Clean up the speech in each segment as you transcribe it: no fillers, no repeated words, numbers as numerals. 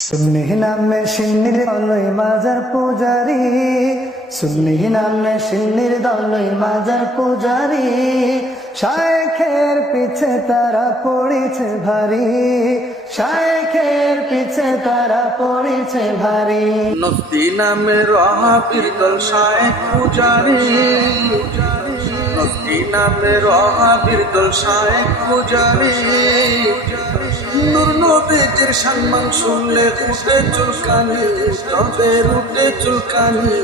সুন্নি নামে সিন্নির দলই মাজার পূজারি, সুন্নি নামে সিন্নির দলই মাজার পূজারি। শায়েখের পিছে তারা পড়েছে ভারী, শায়েখের পিছে তারা পড়েছে ভারী। নফতি নামে রহাবির দল শায়েখ পূজারি, নফতি নামে রহাবির দল শায়েখ পূজারি। নূর নবীজির সম্মান শুনলে উঠে চুলকানি, তবে উঠে চুলকানি।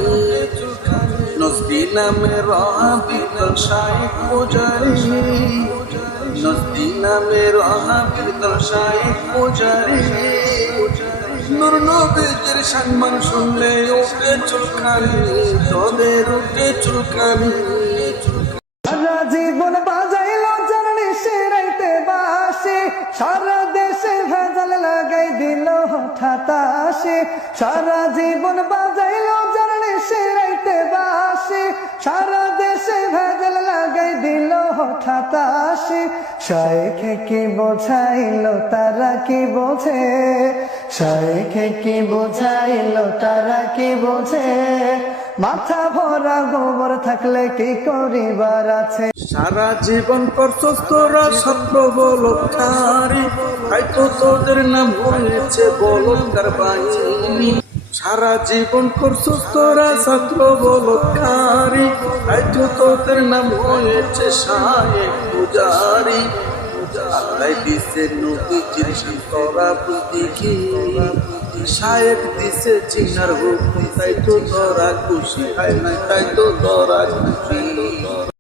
নফতি নামে রহাবির দল শায়েখ পূজারি, নফতি নামে রহাবির দল শায়েখ পূজারি। নূর নবীজির সম্মান শুনলে উঠে চুলকানি, তবে উঠে চুলকানি। সারা জীবন বাজাইলো জানি সেরাইতে বাসি, সারা দেশে ভেজাল লাগাই দিল হঠাৎ আসি। সারা জীবন বাজাইলো জানি সেরাইতে বাসি, সারা দেশে ভেজাল লাগাই দিল হঠাৎ আসি। শায়েখে কি বোঝাইলো তারা কি বোঝে, শায়েখে কি বোঝাইলো তারা কি বোঝে। মাথা ভরা গোবর থাকলে কি করিবার আছে। সারা জীবন করছস তোরা ছাত্র বলৎকারী, তাই তো তোদের নাম হয়েছে বলৎকার বাহিনী। সারা জীবন করছস তোরা ছাত্র বলৎকারী, তাই তো তোদের নাম হয়েছে শায়েখ পূজারি। আল্লাহ দিছে নবীজির শান তোরা বুঝি কি, শায়েখ দিছে চিনার হুকুম, তাই তো তোরা খুশি, তাই তো তোরা খুশি।